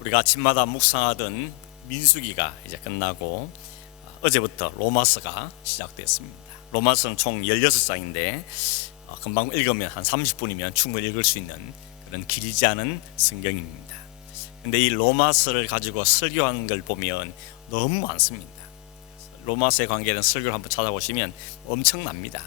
우리가 아침마다 묵상하던 민수기가 이제 끝나고 어제부터 로마서가 시작됐습니다. 로마서는 총 16장인데 금방 읽으면 한 30분이면 충분히 읽을 수 있는 그런 길지 않은 성경입니다. 근데 이 로마서를 가지고 설교하는 걸 보면 너무 많습니다. 로마서에 관계된 설교를 한번 찾아보시면 엄청납니다.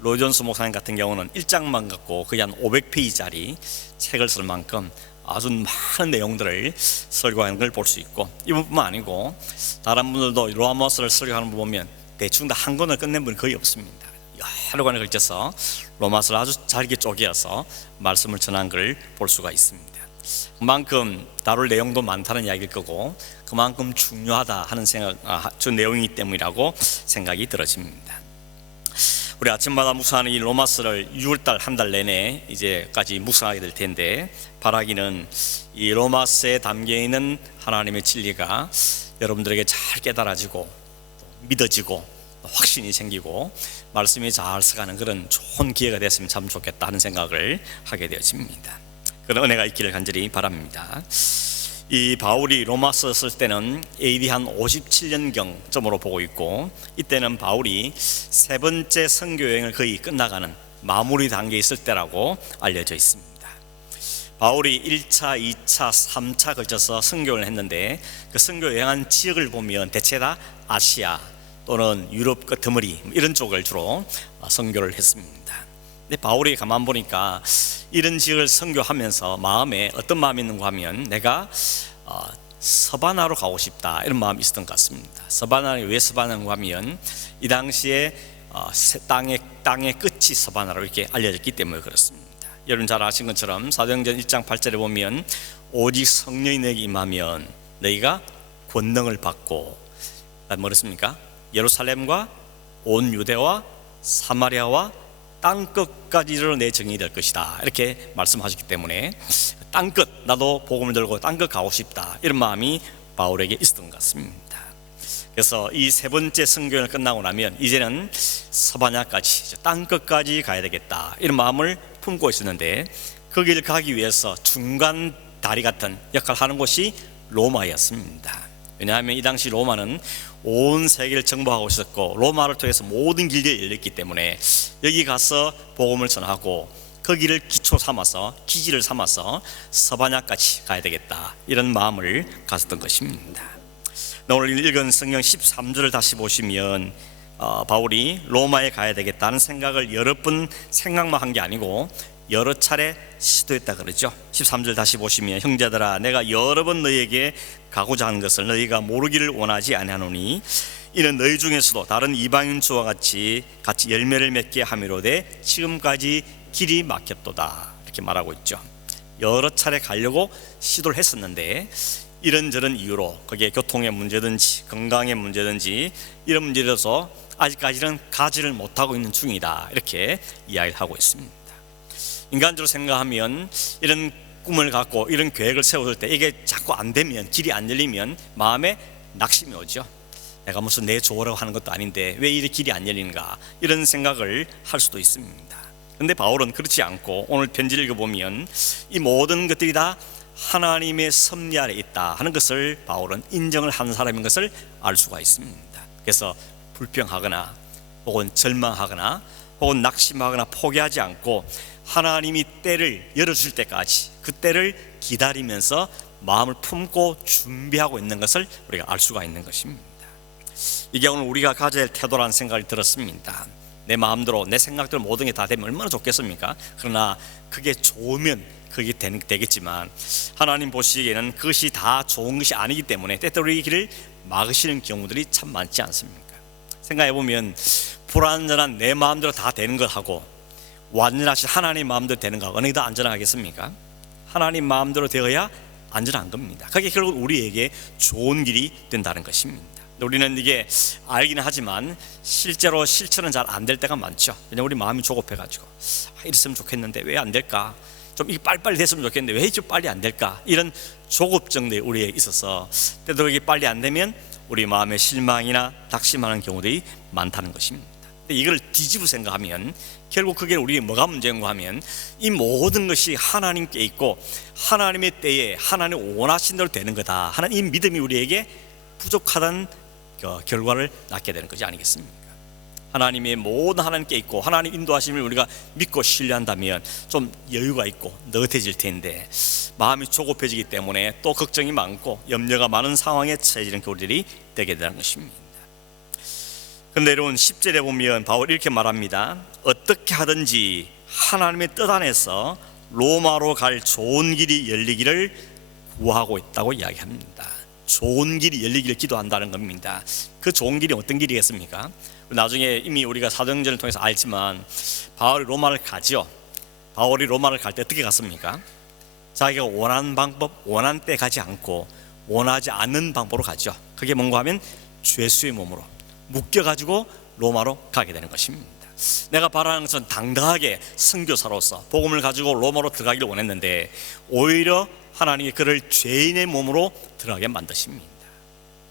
로이존스 목사님 같은 경우는 1장만 갖고 거의 한 500페이지짜리 책을 쓸 만큼 아주 많은 내용들을 설교하는 걸 볼 수 있고, 이분뿐만 아니고 다른 분들도 로마서를 설교하는 거 보면 대충 다 한 권을 끝낸 분이 거의 없습니다. 여러 권에 걸쳐서 로마서를 아주 잘게 쪼개어서 말씀을 전한 걸 볼 수가 있습니다. 그만큼 다룰 내용도 많다는 이야기일 거고, 그만큼 중요하다 하는 저 내용이기 때문이라고 생각이 들어집니다. 우리 아침마다 묵상하는 이 로마서를 6월달 한 달 내내 이제까지 묵상하게 될 텐데, 바라기는 이 로마서에 담겨 있는 하나님의 진리가 여러분들에게 잘 깨달아지고 믿어지고 확신이 생기고 말씀이 잘 써가는 그런 좋은 기회가 됐으면 참 좋겠다 하는 생각을 하게 되어집니다. 그런 은혜가 있기를 간절히 바랍니다. 이 바울이 로마서 쓸 때는 AD 한 57년경쯤으로 보고 있고, 이때는 바울이 세 번째 선교 여행을 거의 끝나가는 마무리 단계에 있을 때라고 알려져 있습니다. 바울이 1차, 2차, 3차 걸쳐서 선교를 했는데, 그 선교 여행한 지역을 보면 대체 다 아시아 또는 유럽 끝머리 이런 쪽을 주로 선교를 했습니다. 근데 바울이 가만 보니까 이런 지역을 선교하면서 마음에 어떤 마음이 있는가 하면, 내가 서바나로 가고 싶다 이런 마음이 있었던 것 같습니다. 서바나는 왜 서바나인가 하면 이 당시에 땅의 끝이 서바나로 이렇게 알려졌기 때문에 그렇습니다. 여러분 잘 아신 것처럼 사도행전 1장 8절에 보면, 오직 성령이 너에게 임하면 너희가 권능을 받고, 뭐랬습니까? 예루살렘과 온 유대와 사마리아와 땅끝까지 이르러 내 증인이 될 것이다 이렇게 말씀하셨기 때문에, 땅끝, 나도 복음을 들고 땅끝 가고 싶다 이런 마음이 바울에게 있었던 것 같습니다. 그래서 이 세 번째 선교를 끝나고 나면 이제는 서바냐까지, 땅끝까지 가야 되겠다 이런 마음을 품고 있었는데, 거기를 가기 위해서 중간 다리 같은 역할을 하는 곳이 로마였습니다. 왜냐하면 이 당시 로마는 온 세계를 정복하고 있었고, 로마를 통해서 모든 길들이 열렸기 때문에 여기 가서 복음을 전하고 거기를 기초 삼아서, 기지를 삼아서 서바냐까지 가야 되겠다 이런 마음을 가졌던 것입니다. 오늘 읽은 성경 13절을 다시 보시면 바울이 로마에 가야 되겠다는 생각을 여러 번 생각만 한 게 아니고 여러 차례 시도했다 그러죠. 13절 다시 보시면, 형제들아 내가 여러 번 너희에게 가고자 하는 것을 너희가 모르기를 원하지 아니하노니, 이는 너희 중에서도 다른 이방인주와 같이 열매를 맺게 함이로되 지금까지 길이 막혔도다 이렇게 말하고 있죠. 여러 차례 가려고 시도를 했었는데 이런저런 이유로, 그게 교통의 문제든지 건강의 문제든지 이런 문제로서 아직까지는 가지를 못하고 있는 중이다 이렇게 이야기를 하고 있습니다. 인간적으로 생각하면 이런 꿈을 갖고 이런 계획을 세웠을 때 이게 자꾸 안 되면, 길이 안 열리면 마음에 낙심이 오죠. 내가 무슨 내 좋으라고 하는 것도 아닌데 왜 이렇게 길이 안 열리는가 이런 생각을 할 수도 있습니다. 그런데 바울은 그렇지 않고, 오늘 편지를 읽어보면 이 모든 것들이 다 하나님의 섭리 아래 있다 하는 것을 바울은 인정을 하는 사람인 것을 알 수가 있습니다. 그래서 불평하거나 혹은 절망하거나 혹은 낙심하거나 포기하지 않고 하나님이 때를 열어줄 때까지 그 때를 기다리면서 마음을 품고 준비하고 있는 것을 우리가 알 수가 있는 것입니다. 이게 오늘 우리가 가져야 할 태도라는 생각이 들었습니다. 내 마음대로 내 생각대로 모든 게 다 되면 얼마나 좋겠습니까? 그러나 그게 좋으면 그게 되겠지만 하나님 보시기에는 그것이 다 좋은 것이 아니기 때문에 때때로 이 길을 막으시는 경우들이 참 많지 않습니까? 생각해보면 불완전한 내 마음대로 다 되는 것하고 완전하신 하나님 마음대로 되는 거 어느 게 더 안전하겠습니까? 하나님 마음대로 되어야 안전한 겁니다. 그게 결국 우리에게 좋은 길이 된다는 것입니다. 우리는 이게 알기는 하지만 실제로 실천은 잘 안 될 때가 많죠. 왜냐하면 우리 마음이 조급해가지고 이랬으면 좋겠는데 왜 안 될까? 좀 이게 빨리빨리 됐으면 좋겠는데 왜 이렇게 빨리 안 될까? 이런 조급증들이 우리에 있어서 때도 이게 빨리 안 되면 우리 마음에 실망이나 낙심하는 경우들이 많다는 것입니다. 근데 이걸 뒤집어 생각하면 결국 그게 우리 뭐가 문제인가 하면 이 모든 것이 하나님께 있고 하나님의 때에 하나님 원하신 대로 되는 거다 하는 이 믿음이 우리에게 부족하다는 결과를 낳게 되는 것이 아니겠습니까? 하나님의 모든 하나님께 있고 하나님 인도하심을 우리가 믿고 신뢰한다면 좀 여유가 있고 느긋해질 텐데 마음이 조급해지기 때문에 또 걱정이 많고 염려가 많은 상황에 처해지는 우리들이 되게 되는 것입니다. 그런데 여러분 10절에 보면 바울이 이렇게 말합니다. 어떻게 하든지 하나님의 뜻 안에서 로마로 갈 좋은 길이 열리기를 구하고 있다고 이야기합니다. 좋은 길이 열리기를 기도한다는 겁니다. 그 좋은 길이 어떤 길이겠습니까? 나중에 이미 우리가 사도행전을 통해서 알지만 바울이 로마를 가죠. 바울이 로마를 갈 때 어떻게 갔습니까? 자기가 원하는 방법, 원하는 때 가지 않고 원하지 않는 방법으로 가죠. 그게 뭔가 하면 죄수의 몸으로 묶여가지고 로마로 가게 되는 것입니다. 내가 바라는 것은 당당하게 선교사로서 복음을 가지고 로마로 들어가기를 원했는데 오히려 하나님이 그를 죄인의 몸으로 들어가게 만드십니다.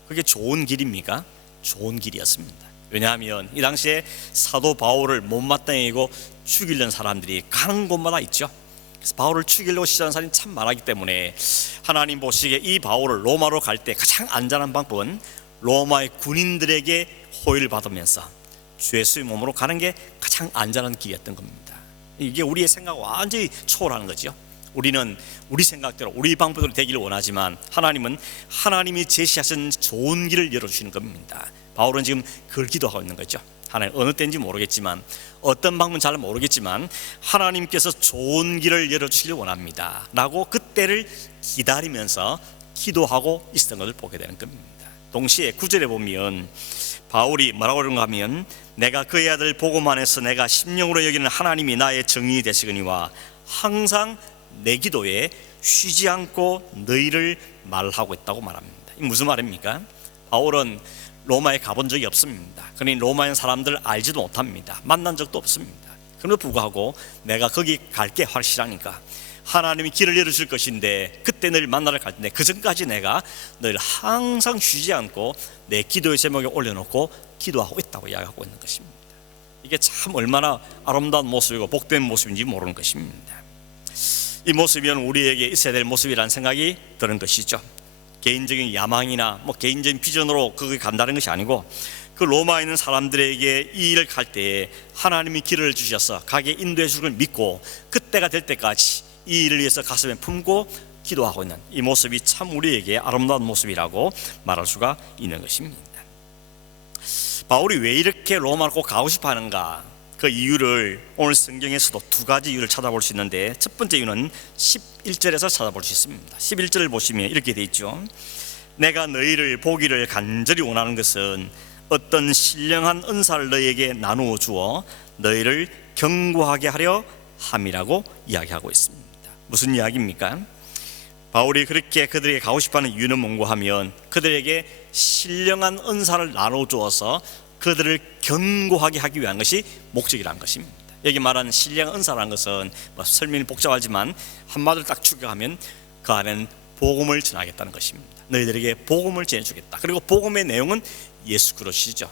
그게 좋은 길입니까? 좋은 길이었습니다. 왜냐하면 이 당시에 사도 바울을 못마땅해고 죽이려는 사람들이 가는 곳마다 있죠. 그래서 바울을 죽이려고 시도하는 사람이 참 많았기 때문에 하나님 보시기에 이 바울을 로마로 갈 때 가장 안전한 방법은 로마의 군인들에게 호의를 받으면서 죄수의 몸으로 가는 게 가장 안전한 길이었던 겁니다. 이게 우리의 생각과 완전히 초월하는 거죠. 우리는 우리 생각대로 우리 방법대로 되기를 원하지만 하나님은 하나님이 제시하신 좋은 길을 열어주시는 겁니다. 바울은 지금 그걸 기도하고 있는 거죠. 하나님 어느 때인지 모르겠지만 어떤 방법은 잘 모르겠지만 하나님께서 좋은 길을 열어주시길 원합니다 라고 그때를 기다리면서 기도하고 있었던 것을 보게 되는 겁니다. 동시에 9절에 보면 바울이 뭐라고 그러는가 하면 내가 그의 아들 복음 안에서 내가 심령으로 여기는 하나님이 나의 정인이 되시거니와 항상 내 기도에 쉬지 않고 너희를 말하고 있다고 말합니다. 이게 무슨 말입니까? 바울은 로마에 가본 적이 없습니다. 그러니 로마인 사람들 알지도 못합니다. 만난 적도 없습니다. 그럼에도 불구하고 내가 거기 갈게 확실하니까 하나님이 길을 열어줄 것인데 그때 너희를 만나러 갈 텐데 그 전까지 내가 너희를 항상 쉬지 않고 내 기도의 제목에 올려놓고 기도하고 있다고 이야기하고 있는 것입니다. 이게 참 얼마나 아름다운 모습이고 복된 모습인지 모르는 것입니다. 이 모습이면 우리에게 있어야 될 모습이라는 생각이 드는 것이죠. 개인적인 야망이나 개인적인 비전으로 거기 간다는 것이 아니고 그 로마에 있는 사람들에게 이 일을 갈 때에 하나님이 길을 주셔서 가게 인도해 주를 믿고 그때가 될 때까지 이 일을 위해서 가슴에 품고 기도하고 있는 이 모습이 참 우리에게 아름다운 모습이라고 말할 수가 있는 것입니다. 바울이 왜 이렇게 로마를 꼭 가고 싶어 하는가? 그 이유를 오늘 성경에서도 두 가지 이유를 찾아볼 수 있는데 첫 번째 이유는 11절에서 찾아볼 수 있습니다. 11절을 보시면 이렇게 돼 있죠. 내가 너희를 보기를 간절히 원하는 것은 어떤 신령한 은사를 너희에게 나누어 주어 너희를 견고하게 하려 함이라고 이야기하고 있습니다. 무슨 이야기입니까? 바울이 그렇게 그들에게 가고 싶어하는 이유는 뭔가 하면 그들에게 신령한 은사를 나누어 주어서 그들을 견고하게 하기 위한 것이 목적이라는 것입니다. 여기 말하는 신령한 은사라는 것은 설명이 복잡하지만 한마디로 딱 추격하면 그 안에는 복음을 전하겠다는 것입니다. 너희들에게 복음을 전해주겠다. 그리고 복음의 내용은 예수 그리스도시죠.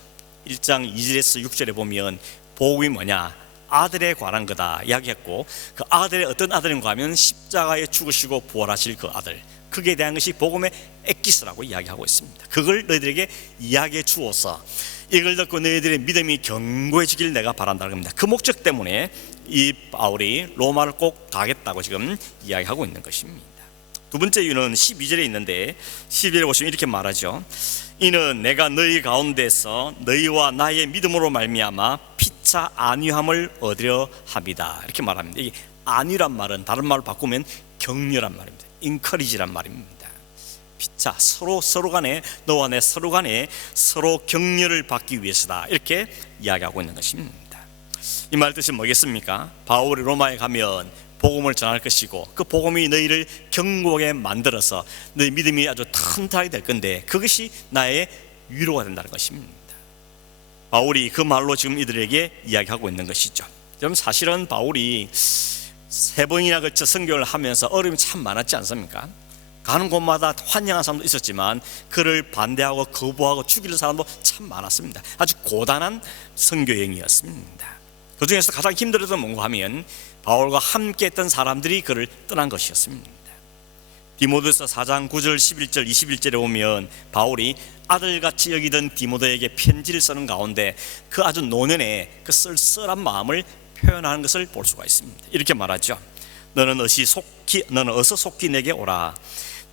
1장 2절에서 6절에 보면 복음이 뭐냐? 아들에 관한 거다 이야기했고 그 아들의 어떤 아들인가 하면 십자가에 죽으시고 부활하실 그 아들, 그게 대한 것이 복음의 엑기스라고 이야기하고 있습니다. 그걸 너희들에게 이야기해 주어서 이걸 듣고 너희들의 믿음이 견고해지길 내가 바란다는 겁니다. 그 목적 때문에 이 바울이 로마를 꼭 가겠다고 지금 이야기하고 있는 것입니다. 두 번째 이유는 12절에 있는데 12절에 보시면 이렇게 말하죠. 이는 내가 너희 가운데서 너희와 나의 믿음으로 말미암아 피차 안위함을 얻으려 함이다 이렇게 말합니다. 이 안위란 말은 다른 말로 바꾸면 격려란 말입니다. encourage란 말입니다. 피차 서로 간에 너와 내 서로 간에 서로 격려를 받기 위해서다 이렇게 이야기하고 있는 것입니다. 이 말 뜻이 뭐겠습니까? 바울이 로마에 가면 복음을 전할 것이고 그 복음이 너희를 견고하게 만들어서 너희 믿음이 아주 튼튼하게 될 건데 그것이 나의 위로가 된다는 것입니다. 바울이 그 말로 지금 이들에게 이야기하고 있는 것이죠. 여러분 사실은 바울이 3번이나 걸쳐 선교를 하면서 어려움이 참 많았지 않습니까? 가는 곳마다 환영하는 사람도 있었지만 그를 반대하고 거부하고 죽이는 사람도 참 많았습니다. 아주 고단한 선교 여행이었습니다. 그 중에서 가장 힘들었던 뭔가 하면 바울과 함께 했던 사람들이 그를 떠난 것이었습니다. 디모데서 4장 9절 11절 21절에 보면 바울이 아들같이 여기던 디모데에게 편지를 쓰는 가운데 그 아주 노년의 그 쓸쓸한 마음을 표현하는 것을 볼 수가 있습니다. 이렇게 말하죠. 너는 어서 속히 내게 오라.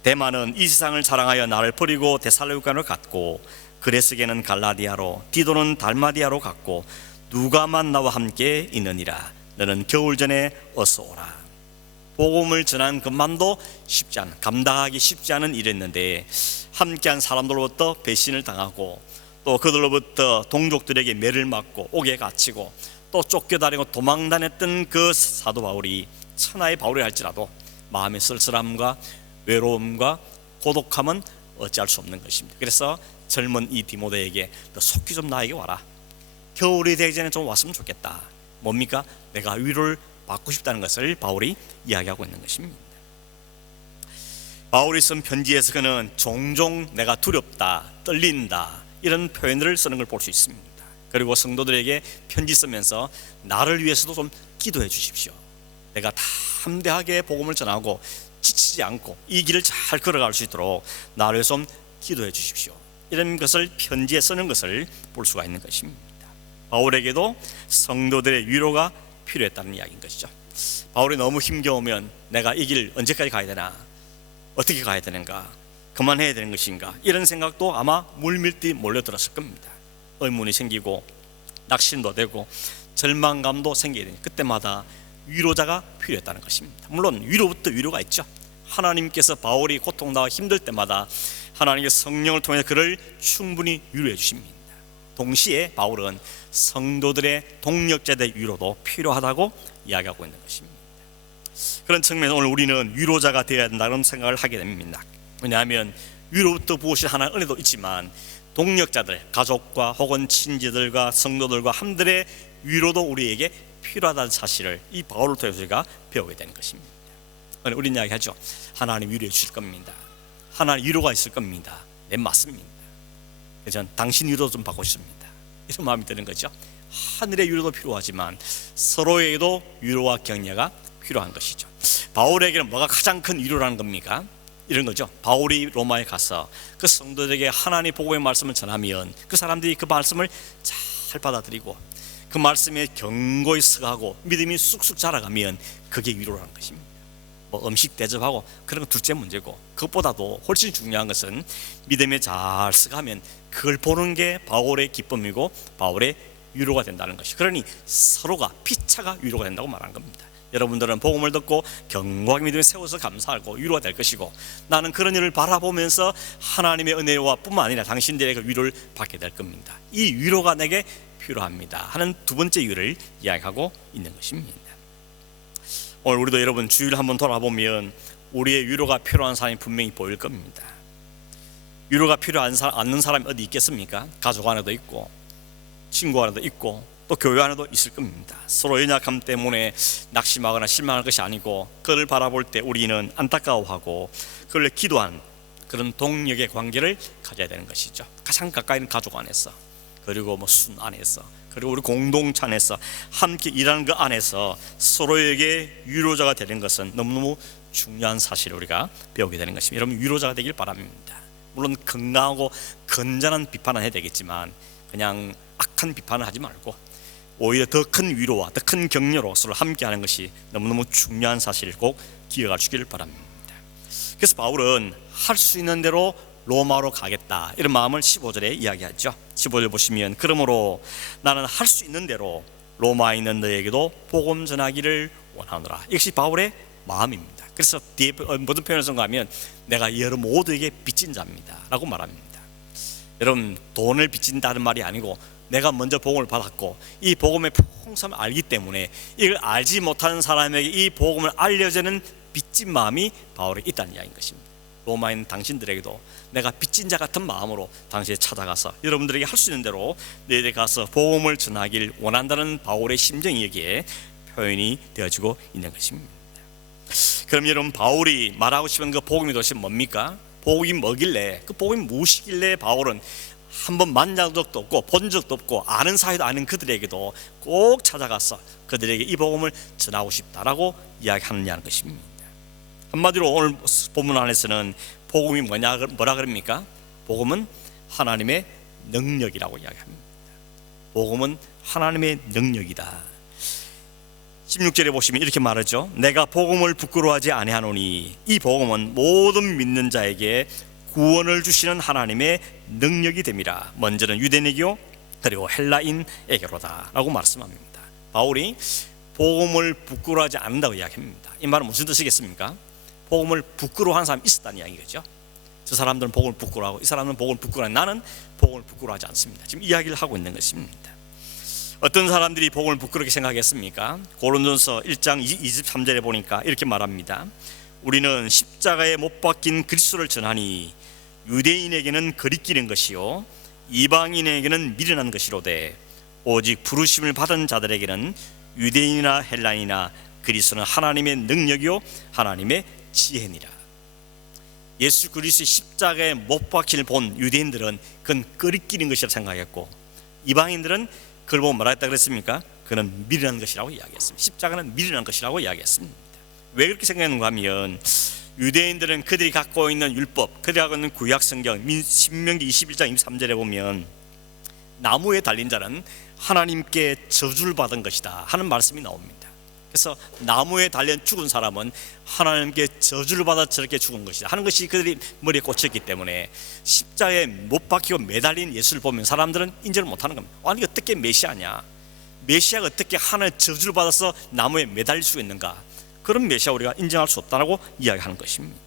데마는 이 세상을 사랑하여 나를 버리고 데살로니가로 갔고, 그레스게는 갈라디아로, 디도는 달마디아로 갔고, 누가만 나와 함께 있느니라. 너는 겨울 전에 어서 오라. 복음을 전한 것만도 쉽지 않은, 감당하기 쉽지 않은 일이었는데 함께한 사람들로부터 배신을 당하고 또 그들로부터 동족들에게 매를 맞고 옥에 갇히고 또 쫓겨다니고 도망다녔던 그 사도 바울이 천하의 바울이 할지라도 마음의 쓸쓸함과 외로움과 고독함은 어찌할 수 없는 것입니다. 그래서 젊은 이 디모데에게 너 속히 좀 나에게 와라. 겨울이 되기 전에 좀 왔으면 좋겠다. 뭡니까? 내가 위로를 받고 싶다는 것을 바울이 이야기하고 있는 것입니다. 바울이 쓴 편지에서 그는 종종 내가 두렵다, 떨린다 이런 표현을 쓰는 걸 볼 수 있습니다. 그리고 성도들에게 편지 쓰면서 나를 위해서도 좀 기도해 주십시오. 내가 담대하게 복음을 전하고 지치지 않고 이 길을 잘 걸어갈 수 있도록 나를 위해서 좀 기도해 주십시오. 이런 것을 편지에 쓰는 것을 볼 수가 있는 것입니다. 바울에게도 성도들의 위로가 필요했다는 이야기인 것이죠. 바울이 너무 힘겨우면 내가 이 길 언제까지 가야 되나, 어떻게 가야 되는가, 그만해야 되는 것인가, 이런 생각도 아마 물밀듯 몰려들었을 겁니다. 의문이 생기고 낙심도 되고 절망감도 생기게 되니 그때마다 위로자가 필요했다는 것입니다. 물론 위로부터 위로가 있죠. 하나님께서 바울이 고통당하고 힘들 때마다 하나님의 성령을 통해 그를 충분히 위로해 주십니다. 동시에 바울은 성도들의 동력자들의 위로도 필요하다고 이야기하고 있는 것입니다. 그런 측면에서 오늘 우리는 위로자가 되어야 된다는 생각을 하게 됩니다. 왜냐하면 위로부터 부으신 하나의 은혜도 있지만 동력자들, 가족과 혹은 친지들과 성도들과 함들의 위로도 우리에게 필요하다는 사실을 이 바울을 통해서 우리가 배우게 되는 것입니다. 우리는 이야기하죠. 하나님 위로해 주실 겁니다. 하나님 위로가 있을 겁니다. 네, 맞습니다. 저는 당신 위로 좀 받고 싶습니다. 이런 마음이 드는 거죠. 하늘의 위로도 필요하지만 서로에게도 위로와 격려가 필요한 것이죠. 바울에게는 뭐가 가장 큰 위로라는 겁니까? 이런 거죠. 바울이 로마에 가서 그 성도들에게 하나님 복음의 말씀을 전하면 그 사람들이 그 말씀을 잘 받아들이고 그 말씀에 견고히 서가고 믿음이 쑥쑥 자라가면 그게 위로라는 것입니다. 뭐 음식 대접하고 그런 건 둘째 문제고, 그것보다도 훨씬 중요한 것은 믿음에 잘 서가면 그걸 보는 게 바울의 기쁨이고 바울의 위로가 된다는 것이. 그러니 서로가 피차가 위로가 된다고 말하는 겁니다. 여러분들은 복음을 듣고 견고하게 믿음에 세워서 감사하고 위로가 될 것이고, 나는 그런 일을 바라보면서 하나님의 은혜와 뿐만 아니라 당신들에게 위로를 받게 될 겁니다. 이 위로가 내게 필요합니다 하는 두 번째 이유를 이야기하고 있는 것입니다. 오늘 우리도 여러분 주위를 한번 돌아보면 우리의 위로가 필요한 사람이 분명히 보일 겁니다. 위로가 필요하지 않는 사람이 어디 있겠습니까? 가족 안에도 있고 친구 안에도 있고 또 교회 안에도 있을 겁니다. 서로 연약함 때문에 낙심하거나 실망할 것이 아니고 그를 바라볼 때 우리는 안타까워하고 그를 기도한 그런 동력의 관계를 가져야 되는 것이죠. 가장 가까이 있는 가족 안에서, 그리고 뭐 순 안에서, 그리고 우리 공동체 안에서 함께 일하는 그 안에서 서로에게 위로자가 되는 것은 너무너무 중요한 사실을 우리가 배우게 되는 것입니다. 여러분 위로자가 되길 바랍니다. 물론 건강하고 건전한 비판은 해야 되겠지만 그냥 악한 비판을 하지 말고 오히려 더 큰 위로와 더 큰 격려로 서로 함께하는 것이 너무너무 중요한 사실을 꼭 기억해 주기를 바랍니다. 그래서 바울은 할 수 있는 대로 로마로 가겠다 이런 마음을 15절에 이야기하죠. 15절 보시면 그러므로 나는 할 수 있는 대로 로마에 있는 너에게도 복음 전하기를 원하노라. 이것이 바울의 마음입니다. 그래서 뒤에 모든 표현을 선거하면 내가 여러분 모두에게 빚진 자입니다 라고 말합니다. 여러분 돈을 빚진다는 말이 아니고 내가 먼저 복음을 받았고 이 복음의 풍성함을 알기 때문에 이걸 알지 못하는 사람에게 이 복음을 알려주는 빚진 마음이 바울에 있다는 이야기인 것입니다. 로마에 있는 당신들에게도 내가 빚진 자 같은 마음으로 당시에 찾아가서 여러분들에게 할 수 있는 대로 너희들 가서 복음을 전하길 원한다는 바울의 심정이 여기에 표현이 되어지고 있는 것입니다. 그럼 여러분, 바울이 말하고 싶은 그 복음의 도시 뭡니까? 복음이 뭐길래, 그 복음이 무엇이길래 바울은 한번 만난 적도 없고 본 적도 없고 아는 사이도 아닌 그들에게도 꼭 찾아가서 그들에게 이 복음을 전하고 싶다라고 이야기하느냐는 것입니다. 한마디로 오늘 본문 안에서는 복음이 뭐라 그럽니까? 복음은 하나님의 능력이라고 이야기합니다. 복음은 하나님의 능력이다. 16절에 보시면 이렇게 말하죠. 내가 복음을 부끄러워하지 아니하노니 이 복음은 모든 믿는 자에게 구원을 주시는 하나님의 능력이 됨이라. 먼저는 유대인에게요 그리고 헬라인에게로다 라고 말씀합니다. 바울이 복음을 부끄러워하지 않는다고 이야기합니다. 이 말은 무슨 뜻이겠습니까? 복음을 부끄러워하는 사람이 있었다는 이야기겠죠. 저 사람들은 복음을 부끄러워하고 이 사람은 복음을 부끄러워하는, 나는 복음을 부끄러워하지 않습니다. 지금 이야기를 하고 있는 것입니다. 어떤 사람들이 복음을 부끄럽게 생각했습니까? 고린도전서 1장 23절에 보니까 이렇게 말합니다. 우리는 십자가에 못 박힌 그리스도를 전하니 유대인에게는 거리끼는 것이요 이방인에게는 미련한 것이로되 오직 부르심을 받은 자들에게는 유대인이나 헬라인이나 그리스도는 하나님의 능력이요 하나님의 지혜니라. 예수 그리스도의 십자가에 못 박힌 본 유대인들은 그건 거리끼는 것이라고 생각했고, 이방인들은 그걸 보고 뭐라 했다 그랬습니까? 그는 미련한 것이라고 이야기했습니다. 십자가는 미련한 것이라고 이야기했습니다. 왜 그렇게 생각했는가 하면, 유대인들은 그들이 갖고 있는 율법, 그들이 갖고 있는 구약 성경 신명기 21장 23절에 보면 나무에 달린 자는 하나님께 저주를 받은 것이다 하는 말씀이 나옵니다. 그래서 나무에 달려 죽은 사람은 하나님께 저주를 받아 저렇게 죽은 것이다 하는 것이 그들이 머리에 꽂혔기 때문에 십자가에 못 박히고 매달린 예수를 보면 사람들은 인정을 못하는 겁니다. 아니 어떻게 메시아냐, 메시아가 어떻게 하나님의 저주를 받아서 나무에 매달릴 수 있는가, 그런 메시아 우리가 인정할 수 없다고 이야기하는 것입니다.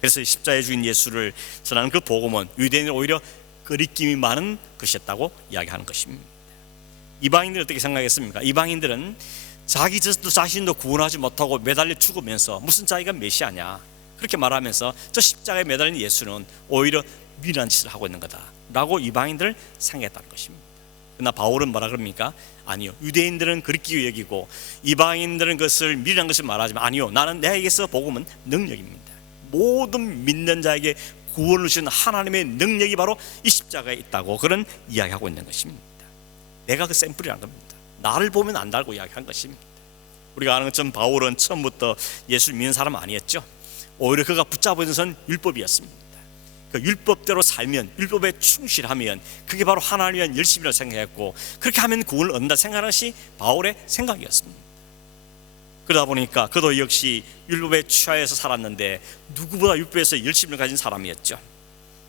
그래서 십자가의 주인 예수를 전하는 그 복음은 유대인은 오히려 거리낌이 많은 것이었다고 이야기하는 것입니다. 이방인들은 어떻게 생각했습니까? 이방인들은 자기 자신도 구원하지 못하고 매달려 죽으면서 무슨 자기가 메시아냐 그렇게 말하면서 저 십자가에 매달린 예수는 오히려 미련한 짓을 하고 있는 거다 라고 이방인들을 생각했다는 것입니다. 그러나 바울은 뭐라 그럽니까? 아니요, 유대인들은 그리끼 여기고 이방인들은 그것을 미련한 것을 말하지만 아니요, 나는 내게서 복음은 능력입니다. 모든 믿는 자에게 구원을 주시는 하나님의 능력이 바로 이 십자가에 있다고 그런 이야기하고 있는 것입니다. 내가 그 샘플이라는 겁니다. 나를 보면 안다고 이야기한 것입니다. 우리가 아는 것처럼 바울은 처음부터 예수를 믿는 사람 아니었죠. 오히려 그가 붙잡고 있는 것은 율법이었습니다. 그 율법대로 살면, 율법에 충실하면 그게 바로 하나님을 위한 열심이라고 생각했고, 그렇게 하면 구원을 얻는다 생각하는 것이 바울의 생각이었습니다. 그러다 보니까 그도 역시 율법에 취하여서 살았는데 누구보다 율법에서 열심을 가진 사람이었죠.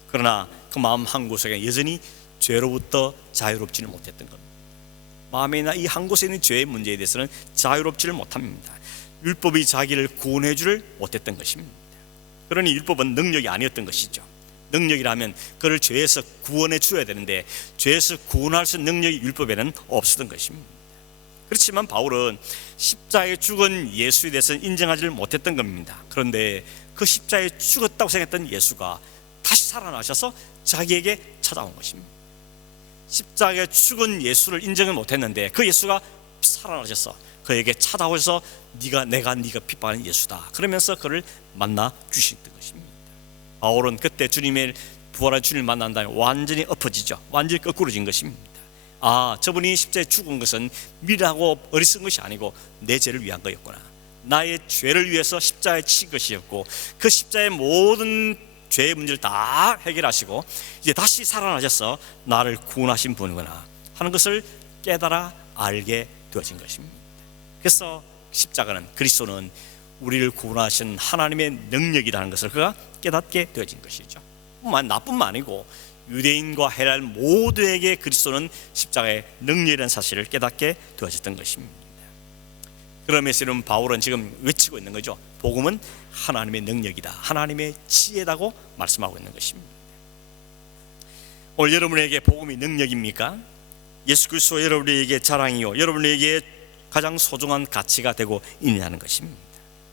그러나 그 마음 한 구석에 여전히 죄로부터 자유롭지는 못했던 겁니다. 마음에나 이 한 곳에 있는 죄의 문제에 대해서는 자유롭지를 못합니다. 율법이 자기를 구원해 주를 못했던 것입니다. 그러니 율법은 능력이 아니었던 것이죠. 능력이라면 그를 죄에서 구원해 주어야 되는데 죄에서 구원할 수 있는 능력이 율법에는 없었던 것입니다. 그렇지만 바울은 십자가에 죽은 예수에 대해서는 인정하지를 못했던 겁니다. 그런데 그 십자가에 죽었다고 생각했던 예수가 다시 살아나셔서 자기에게 찾아온 것입니다. 십자가에 죽은 예수를 인정을 못했는데 그 예수가 살아나셔서 그에게 찾아오셔서 내가 핍박하는 예수다 그러면서 그를 만나 주셨던 것입니다. 바울은 그때 주님의 부활한 주님을 만난 다음에 완전히 엎어지죠. 완전히 거꾸로진 것입니다. 아, 저분이 십자가에 죽은 것은 미련하고 어리석은 것이 아니고 내 죄를 위한 거였구나. 나의 죄를 위해서 십자가에 친 것이었고 그 십자가의 모든 죄의 문제를 다 해결하시고 이제 다시 살아나셔서 나를 구원하신 분이구나 하는 것을 깨달아 알게 되어진 것입니다. 그래서 십자가는, 그리스도는 우리를 구원하신 하나님의 능력이라는 것을 그가 깨닫게 되어진 것이죠. 나뿐만 아니고 유대인과 헬라인 모두에게 그리스도는 십자가의 능력이라는 사실을 깨닫게 되어졌던 것입니다. 그러면서 이런 바울은 지금 외치고 있는 거죠. 복음은 하나님의 능력이다, 하나님의 지혜다고 말씀하고 있는 것입니다. 오늘 여러분에게 복음이 능력입니까? 예수 그리스도 여러분에게 자랑이요 여러분에게 가장 소중한 가치가 되고 있느냐는 것입니다.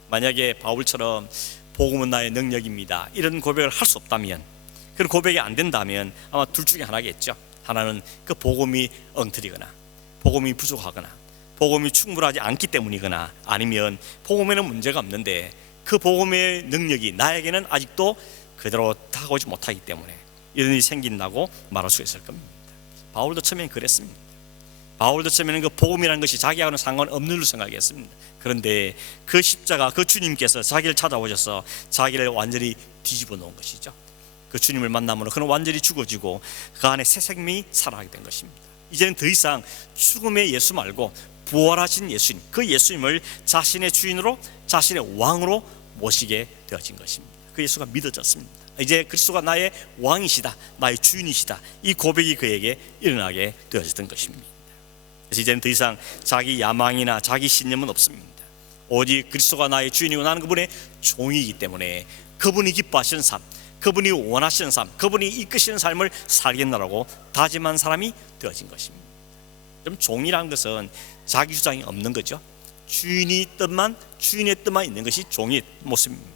만약에 바울처럼 복음은 나의 능력입니다 이런 고백을 할 수 없다면, 그런 고백이 안 된다면 아마 둘 중에 하나겠죠. 하나는 그 복음이 엉터리거나 복음이 부족하거나 복음이 충분하지 않기 때문이거나 아니면 복음에는 문제가 없는데 그 복음의 능력이 나에게는 아직도 그대로 다가오지 못하기 때문에 이런 일이 생긴다고 말할 수 있을 겁니다. 바울도 처음에는 그랬습니다. 바울도 처음에는 그 복음이라는 것이 자기하고는 상관없는 줄 생각했습니다. 그런데 그 십자가, 그 주님께서 자기를 찾아오셔서 자기를 완전히 뒤집어 놓은 것이죠. 그 주님을 만남으로 그는 완전히 죽어지고 그 안에 새 생명이 살아나게 된 것입니다. 이제는 더 이상 죽음의 예수 말고 부활하신 예수님, 그 예수님을 자신의 주인으로, 자신의 왕으로 모시게 되어진 것입니다. 그 예수가 믿어졌습니다. 이제 그리스도가 나의 왕이시다, 나의 주인이시다, 이 고백이 그에게 일어나게 되어졌던 것입니다. 그래서 이제는 더 이상 자기 야망이나 자기 신념은 없습니다. 오직 그리스도가 나의 주인이고 나는 그분의 종이기 때문에 그분이 기뻐하시는 삶, 그분이 원하시는 삶, 그분이 이끄시는 삶을 살겠노라고 다짐한 사람이 되어진 것입니다. 그럼 종이라는 것은 자기 주장이 없는 거죠. 주인의 뜻만 있는 것이 종의 모습입니다.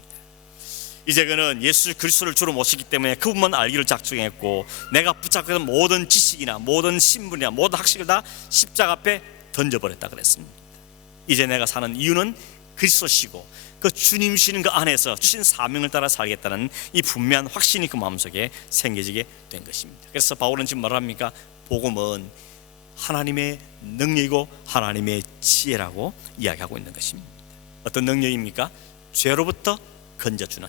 이제 그는 예수 그리스도를 주로 모시기 때문에 그분만 알기를 작정했고 내가 붙잡고 있는 모든 지식이나 모든 신분이나 모든 학식을 다 십자가 앞에 던져버렸다 그랬습니다. 이제 내가 사는 이유는 그리스도시고 그 주님이시는 그 안에서 주신 사명을 따라 살겠다는 이 분명한 확신이 그 마음속에 생겨지게 된 것입니다. 그래서 바울은 지금 말합니까? 복음은 하나님의 능력이고 하나님의 지혜라고 이야기하고 있는 것입니다. 어떤 능력입니까? 죄로부터 건져주는,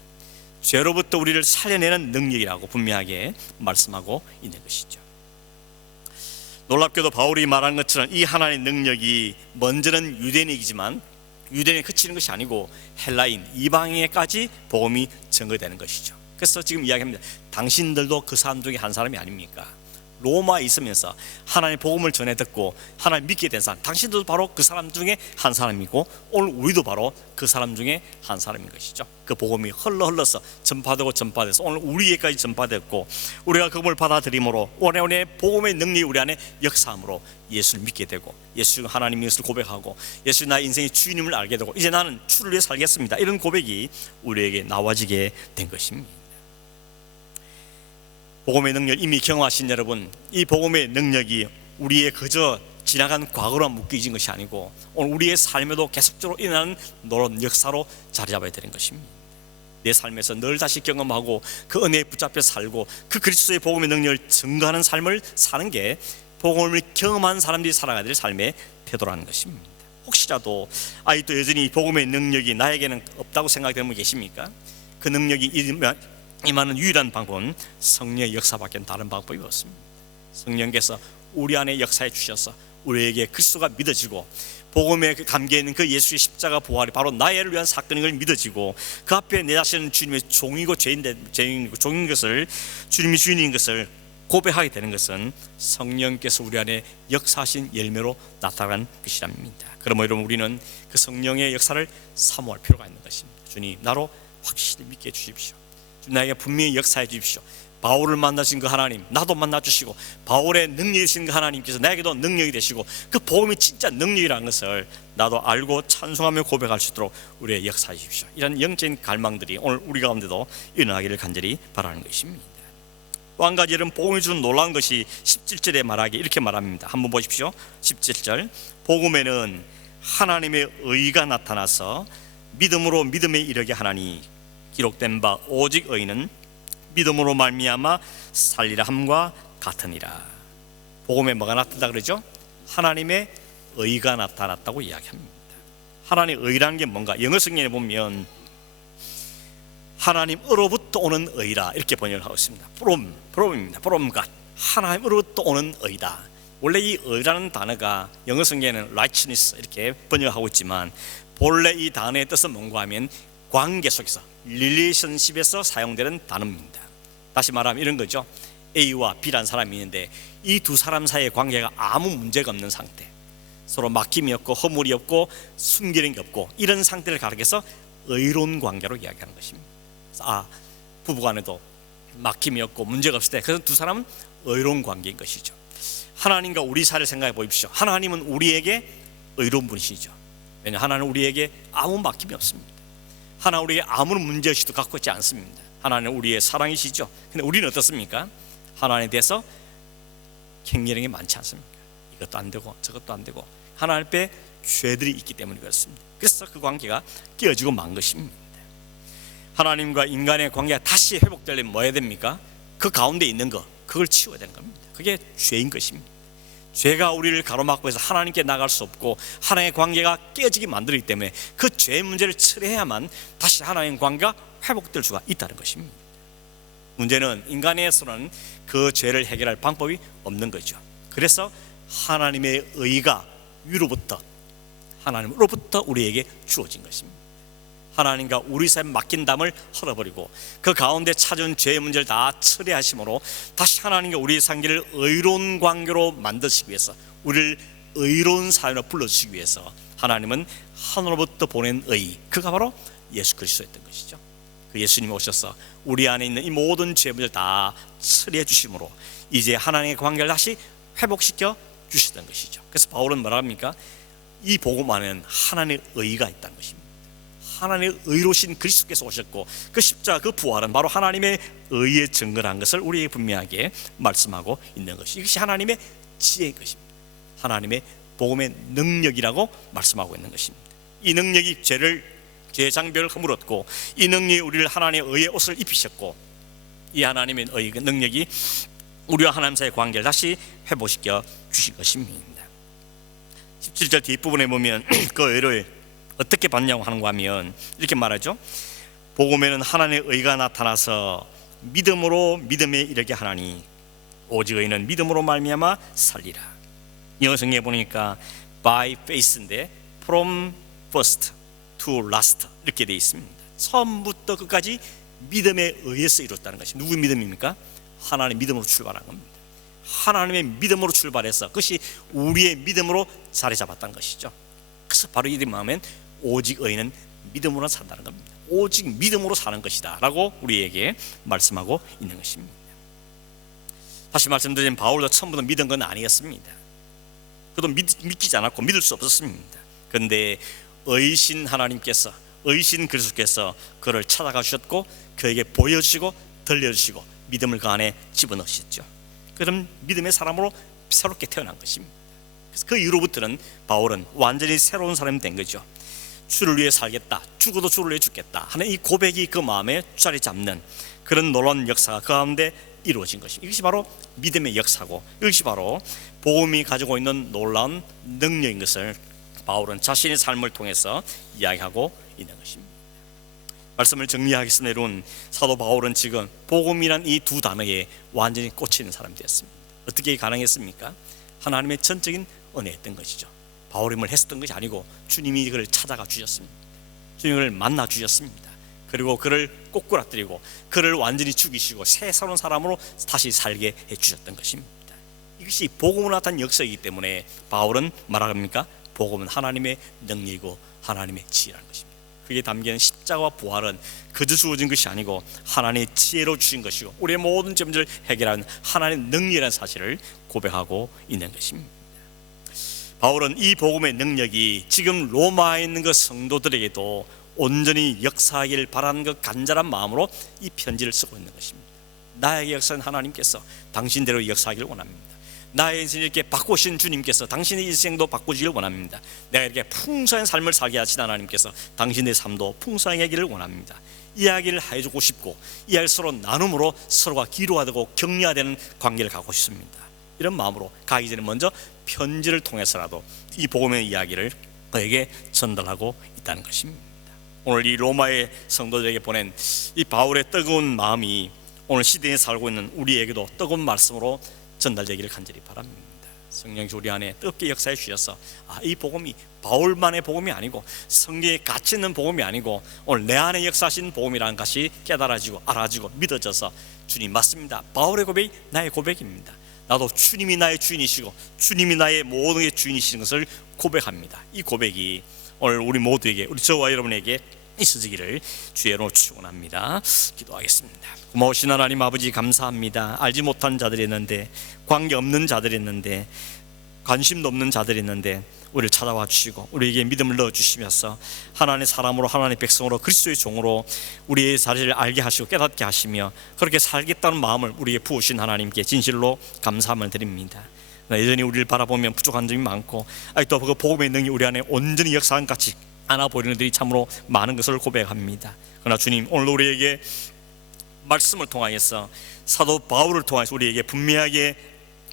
죄로부터 우리를 살려내는 능력이라고 분명하게 말씀하고 있는 것이죠. 놀랍게도 바울이 말한 것처럼 이 하나님의 능력이 먼저는 유대인이지만 유대인에 그치는 것이 아니고 헬라인, 이방인에까지 복음이 전거되는 것이죠. 그래서 지금 이야기합니다. 당신들도 그 사람 중에 한 사람이 아닙니까? 로마에 있으면서 하나님의 복음을 전해 듣고 하나님 믿게 된 사람, 당신들도 바로 그 사람 중에 한 사람이고 오늘 우리도 바로 그 사람 중에 한 사람인 것이죠. 그 복음이 흘러서 전파돼서 오늘 우리에게까지 전파됐고 우리가 그분을 받아들임으로 오늘 복음의 능력이 우리 안에 역사함으로 예수를 믿게 되고 예수가 하나님의 것을 고백하고 예수 나의 인생의 주인임을 알게 되고 이제 나는 주를 위해 살겠습니다, 이런 고백이 우리에게 나와지게 된 것입니다. 복음의 능력 이미 경험하신 여러분, 이 복음의 능력이 우리의 그저 지나간 과거로만 묶여진 것이 아니고 오늘 우리의 삶에도 계속적으로 일어나는 놀라운 역사로 자리 잡아야 되는 것입니다. 내 삶에서 늘 다시 경험하고 그 은혜에 붙잡혀 살고 그 그리스도의 복음의 능력을 증거하는 삶을 사는 게 복음을 경험한 사람들이 살아가야 될 삶의 태도라는 것입니다. 혹시라도 아직도 여전히 복음의 능력이 나에게는 없다고 생각되는 분 계십니까? 그 능력이 임하는 유일한 방법은 성령의 역사밖에 다른 방법이 없습니다. 성령께서 우리 안에 역사해 주셔서 우리에게 그리스도가 믿어지고 복음에 담겨있는 그 예수의 십자가 부활이 바로 나를 위한 사건인 걸 믿어지고 그 앞에 내 자신은 주님의 종이고 종인 것을, 주님이 주인인 것을 고백하게 되는 것은 성령께서 우리 안에 역사하신 열매로 나타난 것이랍니다. 그러므로 여러분, 우리는 그 성령의 역사를 사모할 필요가 있는 것입니다. 주님, 나로 확실히 믿게 해주십시오. 나에게 분명히 역사해 주십시오. 바울을 만나신 그 하나님, 나도 만나주시고 바울의 능력이신 그 하나님께서 나에게도 능력이 되시고 그 복음이 진짜 능력이라는 것을 나도 알고 찬송하며 고백할 수 있도록 우리의 역사해 주십시오. 이런 영적인 갈망들이 오늘 우리 가운데도 일어나기를 간절히 바라는 것입니다. 또 한 가지 여러분, 복음이 주는 놀라운 것이 17절에 말하기 이렇게 말합니다. 한번 보십시오. 17절, 복음에는 하나님의 의가 나타나서 믿음으로 믿음에 이르게 하나니 기록된 바 오직 의인은 믿음으로 말미암아 살리라 함과 같으니라. 복음에 뭐가 나타났다 그러죠? 하나님의 의가 나타났다고 이야기합니다. 하나님의 의라는 게 뭔가, 영어 성경에 보면 하나님으로부터 오는 의라 이렇게 번역을 하고 있습니다. from입니다. from God, 하나님으로부터 오는 의다. 원래 이 의라는 단어가 영어 성경에는 righteousness 이렇게 번역하고 있지만 본래 이 단어의 뜻은 뭔가 하면 관계 속에서, 릴레이션십에서 사용되는 단어입니다. 다시 말하면 이런 거죠. A와 B라는 사람이 있는데 이 두 사람 사이의 관계가 아무 문제가 없는 상태, 서로 막힘이 없고 허물이 없고 숨기는 게 없고 이런 상태를 가리켜서 의로운 관계로 이야기하는 것입니다. 부부간에도 막힘이 없고 문제가 없을 때 그래서 두 사람은 의로운 관계인 것이죠. 하나님과 우리 사이를 생각해 보십시오. 하나님은 우리에게 의로운 분이시죠. 왜냐하면 하나님은 우리에게 아무 막힘이 없습니다. 하나님 우리에게 아무런 문제의식도 갖고 있지 않습니다. 하나님은 우리의 사랑이시죠. 근데 우리는 어떻습니까? 하나님에 대해서 캥기는 게 많지 않습니까? 이것도 안 되고 저것도 안 되고 하나님 앞에 죄들이 있기 때문에 그렇습니다. 그래서 그 관계가 깨어지고 만 것입니다. 하나님과 인간의 관계가 다시 회복되려면 뭐 해야 됩니까? 그 가운데 있는 거, 그걸 치워야 되는 겁니다. 그게 죄인 것입니다. 죄가 우리를 가로막고 해서 하나님께 나갈 수 없고 하나님의 관계가 깨어지게 만들기 때문에 그 죄의 문제를 처리해야만 다시 하나님의 관계가 회복될 수가 있다는 것입니다. 문제는 인간에서는 그 죄를 해결할 방법이 없는 거죠. 그래서 하나님의 의가 위로부터, 하나님으로부터 우리에게 주어진 것입니다. 하나님과 우리 삶에 맡긴 담을 헐어버리고 그 가운데 찾은 죄의 문제를 다 처리하심으로 다시 하나님과 우리의 관계를 의로운 관계로 만드시기 위해서, 우리를 의로운 사회로 불러주시기 위해서 하나님은 하늘로부터 보낸 의, 그가 바로 예수 그리스도였던 것이죠. 그 예수님이 오셔서 우리 안에 있는 이 모든 죄의 문제를 다 처리해 주심으로 이제 하나님의 관계를 다시 회복시켜 주시던 것이죠. 그래서 바울은 뭐라 합니까? 이 복음 안에는 하나님의 의가 있다는 것입니다. 하나님의 의로신 그리스도께서 오셨고 그 십자가, 그 부활은 바로 하나님의 의에 증거한 것을 우리에게 분명하게 말씀하고 있는 것이, 이것이 하나님의 지혜인 것입니다. 하나님의 복음의 능력이라고 말씀하고 있는 것입니다. 이 능력이 죄의 장벽을 허물었고 이 능력이 우리를 하나님의 의의 옷을 입히셨고 이 하나님의 의의 능력이 우리와 하나님 사이의 관계를 다시 회복시켜 주신 것입니다. 17절 뒷부분에 보면 그 의를 어떻게 받냐고 하는가 하면 이렇게 말하죠. 복음에는 하나님의 의가 나타나서 믿음으로 믿음에 이르게 하나니 오직 의는 믿음으로 말미암아 살리라. 영어 성경에 보니까 by faith인데 from first to last 이렇게 되어 있습니다. 처음부터 끝까지 믿음에 의해서 이뤘다는 것이 누구의 믿음입니까? 하나님의 믿음으로 출발한 겁니다. 하나님의 믿음으로 출발해서 그것이 우리의 믿음으로 자리 잡았다는 것이죠. 그래서 바로 이 마음엔 오직 의는 믿음으로 산다는 겁니다. 오직 믿음으로 사는 것이다 라고 우리에게 말씀하고 있는 것입니다. 다시 말씀드리면 바울도 처음부터 믿은 건 아니었습니다. 그도 믿기지 않았고 믿을 수 없었습니다. 그런데 의신 하나님께서, 의신 그리스도께서 그를 찾아가 주셨고 그에게 보여주시고 들려주시고 믿음을 그 안에 집어넣으셨죠. 그럼 믿음의 사람으로 새롭게 태어난 것입니다. 그래서 그 이후로부터는 바울은 완전히 새로운 사람이 된 거죠. 주를 위해 살겠다, 죽어도 주를 위해 죽겠다 하는 이 고백이 그 마음에 자리 잡는 그런 놀라운 역사가 그 가운데 이루어진 것입니다. 이것이 바로 믿음의 역사고 이것이 바로 복음이 가지고 있는 놀라운 능력인 것을 바울은 자신의 삶을 통해서 이야기하고 있는 것입니다. 말씀을 정리하겠습니다. 여러분, 사도 바울은 지금 복음이란 이 두 단어에 완전히 꽂히는 사람이 되었습니다. 어떻게 가능했습니까? 하나님의 전적인 은혜였던 것이죠. 바울이 뭘 했었던 것이 아니고 주님이 그를 찾아가 주셨습니다. 주님을 만나 주셨습니다. 그리고 그를 꼬꾸라뜨리고 그를 완전히 죽이시고 새 새로운 사람으로 다시 살게 해주셨던 것입니다. 이것이 복음으로 나타난 역사이기 때문에 바울은 말합니까? 복음은 하나님의 능력이고 하나님의 지혜라는 것입니다. 그게 담긴 십자가와 부활은 그저 주어진 것이 아니고 하나님의 지혜로 주신 것이고 우리의 모든 문제를 해결하는 하나님의 능력이라는 사실을 고백하고 있는 것입니다. 바울은 이 복음의 능력이 지금 로마에 있는 그 성도들에게도 온전히 역사하기를 바라는 그 간절한 마음으로 이 편지를 쓰고 있는 것입니다. 나에게 역사한 하나님께서 당신대로 역사하기를 원합니다. 나의 인생을 이렇게 바꾸신 주님께서 당신의 인생도 바꾸시길 원합니다. 내가 이렇게 풍성한 삶을 살게 하신 하나님께서 당신의 삶도 풍성하게 하기를 원합니다. 이야기를 해주고 싶고 이야기를 서로 나눔으로 서로가 기로가 되고 격려가 되는 관계를 갖고 싶습니다. 이런 마음으로 가기 전에 먼저 편지를 통해서라도 이 복음의 이야기를 그에게 전달하고 있다는 것입니다. 오늘 이 로마의 성도들에게 보낸 이 바울의 뜨거운 마음이 오늘 시대에 살고 있는 우리에게도 뜨거운 말씀으로 전달되기를 간절히 바랍니다. 성령이 우리 안에 뜨겁게 역사해 주셔서 이 복음이 바울만의 복음이 아니고 성경에 가치 있는 복음이 아니고 오늘 내 안에 역사하신 복음이라는 것이 깨달아지고 알아지고 믿어져서 주님 맞습니다. 바울의 고백이 나의 고백입니다. 나도 주님이 나의 주인이시고 주님이 나의 모든 게 주인이시는 것을 고백합니다. 이 고백이 오늘 우리 모두에게, 우리 저와 여러분에게 있어지기를 주의 이름으로 축원합니다. 기도하겠습니다. 고마우신 하나님 아버지 감사합니다. 알지 못한 자들이 있는데, 관계 없는 자들이 있는데, 관심도 없는 자들이 있는데 우리를 찾아와 주시고 우리에게 믿음을 넣어주시면서 하나님의 사람으로, 하나님의 백성으로, 그리스도의 종으로 우리의 자리를 알게 하시고 깨닫게 하시며 그렇게 살겠다는 마음을 우리에게 부으신 하나님께 진실로 감사함을 드립니다. 여전히 우리를 바라보면 부족한 점이 많고 아직도 그 복음의 능력이 우리 안에 온전히 역사한 같이 않아 보이는 일들이 참으로 많은 것을 고백합니다. 그러나 주님, 오늘 우리에게 말씀을 통하여서 사도 바울을 통해서 우리에게 분명하게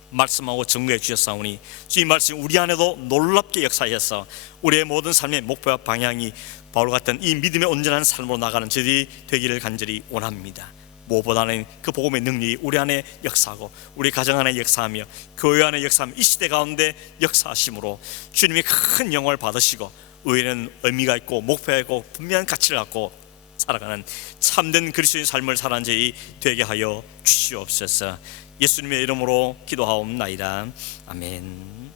말씀하고 증거해 주셨사오니 이 말씀이 우리 안에도 놀랍게 역사하셔서 우리의 모든 삶의 목표와 방향이 바울 같은 이 믿음의 온전한 삶으로 나가는 저희들이 되기를 간절히 원합니다. 무엇보다는 그 복음의 능력이 우리 안에 역사하고 우리 가정 안에 역사하며 교회 안에 역사하며 이 시대 가운데 역사하심으로 주님이 큰 영광을 받으시고 우리는 의미가 있고 목표가 있고 분명한 가치를 갖고 살아가는 참된 그리스도인 삶을 살아가는 저희 되게 하여 주시옵소서. 예수님의 이름으로 기도하옵나이다. 아멘.